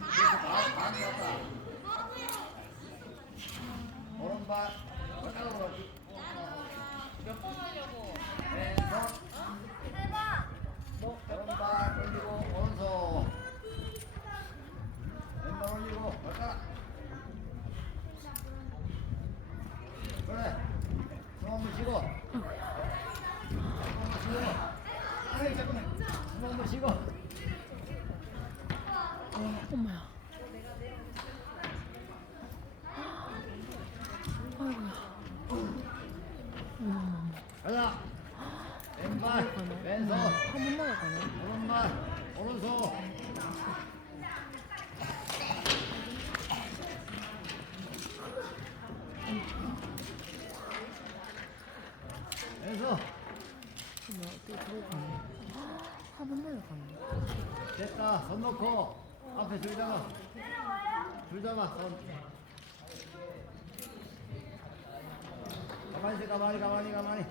팔, 팔 펴서. 오른발, 바깥으로 가지. 왼손, 오른발 올리고, 오른손. 왼발 올리고, 바깥. 그래. 숨 한번 쉬고. 숨 한번 쉬고. 아이, 잠깐만. 숨 한번 쉬고. 엄마야. 아이고야. 어머, 가자. 왼발, 왼손, 한 번만에 가네. 오른발, 오른손. 왼손. 엄마, 어떻게 저거 가네. 한 번만에 가네. 됐다. 손 놓고 앞에 줄 잡아. 줄 잡아. 손. 가만히 있어. 가만히 가만히 가만히.